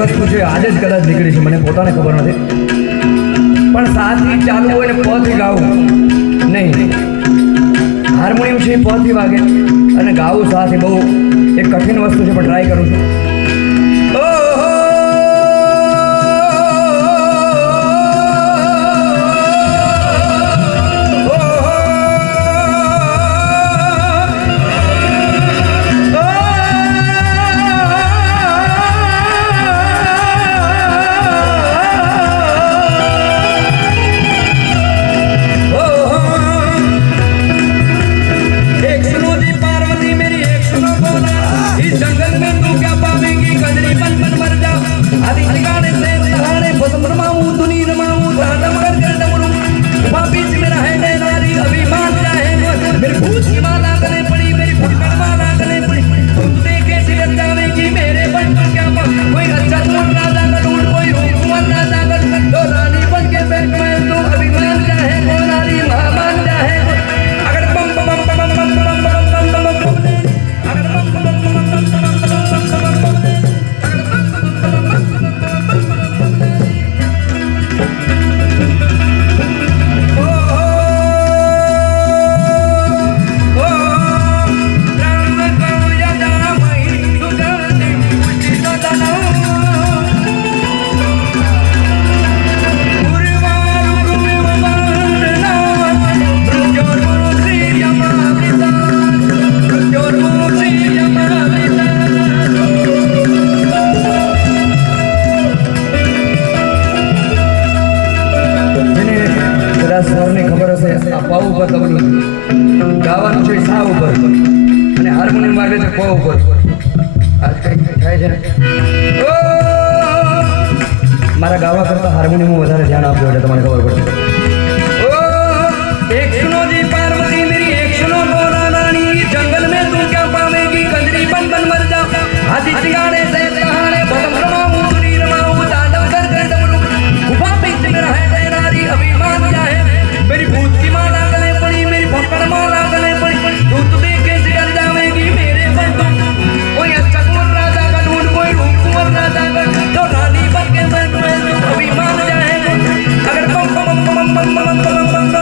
વસ્તુ છે આજે જ કદાચ નીકળી છે, મને પોતાને ખબર નથી, પણ સાથી ચાલુ હોય ને પથી ગાવું નહીં. હાર્મોનિયમ છે પથી વાગે અને ગાવું સાથે બહુ એક કઠિન વસ્તુ છે, પણ ટ્રાય કરું છું. जंगल में तू क्या पावे પગ ઉપર તબલું છે. ગાવાનું છે સા ઉપર અને હાર્મોનિયમ વાગે છે પ ઉપર. આજ કંઈક થાય છે ને ઓ! મારા ગાવા કરતાં હાર્મોનિયમમાં વધારે ધ્યાન આપજો એટલે તમને ખબર પડશે. ओ एक सुनो जी पार्वती मेरी एक सुनो बोला रानी जंगल में तुम क्या पावेगी कंजरी बन बन मर जाओ हाथी चिगाड़े से कहाने बदम रमाऊं तुरी रमाऊं दादम कर कर डमरू गुफा बीच में रहे तेरारी अभिमान जाए मेरी भूत की माला गले पड़ी मेरी भक्कड़ माला गले पड़ी तू तो देखे से डर जावेगी मेरे पर तुम कोई अच्छा कुंवर राजा का ढूंढ कोई रूप कुंवर राजा का जो रानी बन के मैं तुम्हें अभिमान जाए अगर बम बम बम बम बम बम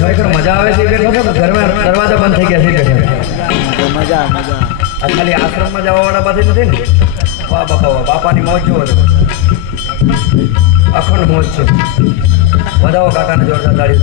ખરેખર મજા આવે છે કે ખબર ઘરમાં દરવાજા બંધ થઈ ગયા છે કે મજા આ ખાલી આશ્રમમાં જવા વાળા પાસે નથી ને વાહ બાપા વાહ બાપાની મોજ જુઓ અખંડ મોજ છે વધાવો કાકાને જોરદાર તાળી